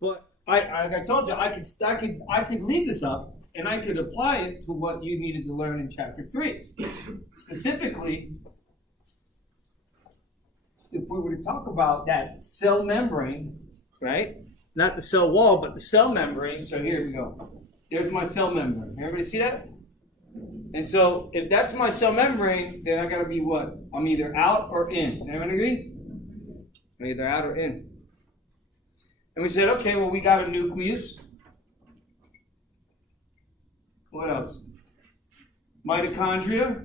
But like I told you, I could leave this up and I could apply it to what you needed to learn in chapter 3. Specifically, if we were to talk about that cell membrane, right? Not the cell wall, but the cell membrane. So here we go. There's my cell membrane. Everybody see that? And so if that's my cell membrane, then I gotta be what? I'm either out or in. Everyone agree? I'm either out or in. And we said, okay, well, we got a nucleus. What else? Mitochondria.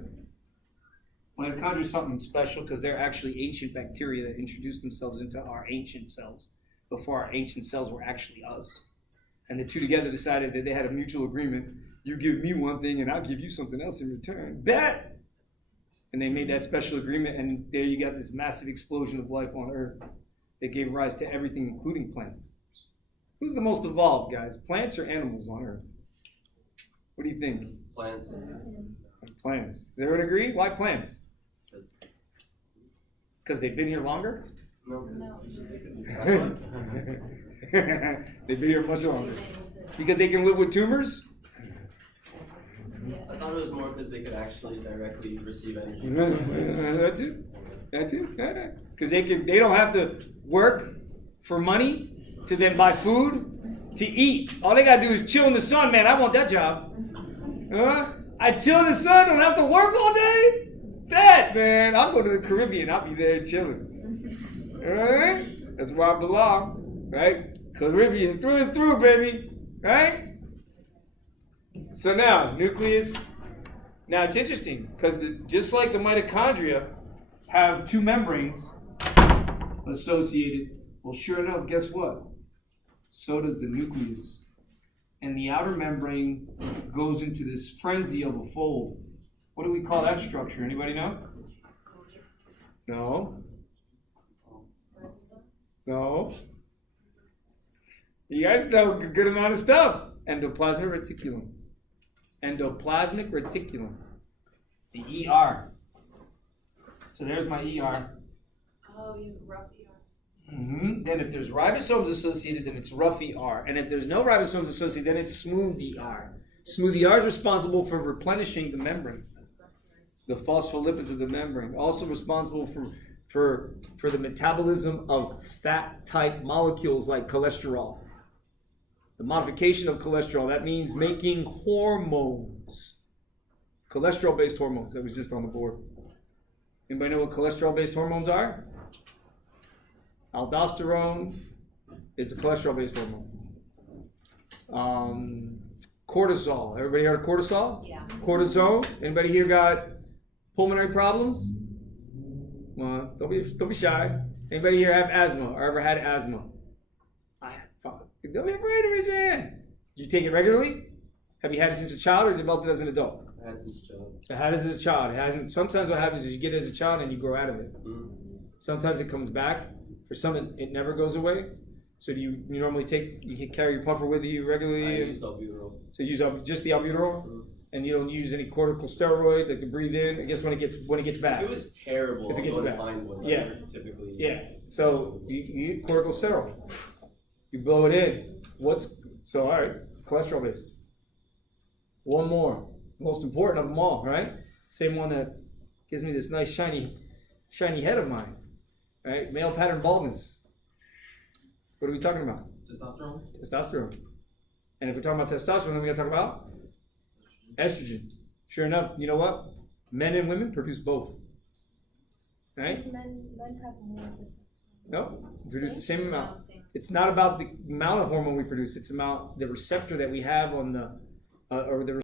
Mitochondria is something special because they're actually ancient bacteria that introduced themselves into our ancient cells before our ancient cells were actually us. And the two together decided that they had a mutual agreement. You give me one thing and I'll give you something else in return. Bet! And they made that special agreement, and there you got this massive explosion of life on Earth that gave rise to everything, including plants. Who's the most evolved, guys? Plants or animals on Earth? What do you think? Plants. Plants. Does everyone agree? Why plants? Because they've been here longer? No. They've been here much longer. Because they can live with tumors? I thought it was more because they could actually directly receive energy. That too. Because they don't have to work for money to then buy food to eat. All they gotta do is chill in the sun, man. I want that job. I chill in the sun, don't have to work all day. Bet, man. I'll go to the Caribbean. I'll be there chilling. All right? That's where I belong, right? Caribbean through and through, baby. Right? So now, nucleus. Now it's interesting because just like the mitochondria have two membranes associated, well, sure enough, guess what? So does the nucleus. And the outer membrane goes into this frenzy of a fold. What do we call that structure? Anybody know? No. No. You guys know a good amount of stuff. Endoplasmic reticulum. Endoplasmic reticulum. The ER. So there's my ER. Oh, you have rough ERs. Then if there's ribosomes associated, then it's rough ER. And if there's no ribosomes associated, then it's smooth ER. Smooth ER is responsible for replenishing the membrane, the phospholipids of the membrane. Also responsible for the metabolism of fat-type molecules like cholesterol. The modification of cholesterol, that means making hormones. Cholesterol-based hormones, that was just on the board. Anybody know what cholesterol-based hormones are? Aldosterone is a cholesterol-based hormone. Cortisol, everybody heard of cortisol? Yeah. Cortisone, anybody here got pulmonary problems? Well, don't be shy. Anybody here have asthma or ever had asthma? Don't be afraid to raise your hand. Do you take it regularly? Have you had it since a child or developed it as an adult? I had it since a child. I had it as a child. It hasn't. Sometimes what happens is you get it as a child and you grow out of it. Sometimes it comes back. For some, it never goes away. So do you normally you can carry your puffer with you regularly? I used albuterol. So you use just the albuterol, and you don't use any corticosteroid like to breathe in. I guess when it gets back. It was terrible. If it gets back. Find one. Yeah. Typically. Yeah. So you eat corticosteroid. You blow it in. All right, cholesterol based. One more, most important of them all, right? Same one that gives me this nice shiny head of mine, right? Male pattern baldness. What are we talking about? Testosterone. Testosterone. And if we're talking about testosterone, then we gotta talk about estrogen. Sure enough, you know what? Men and women produce both. Right? Men have more testosterone. No, we produce the same amount. No, same. It's not about the amount of hormone we produce. It's about the receptor that we have on the, or the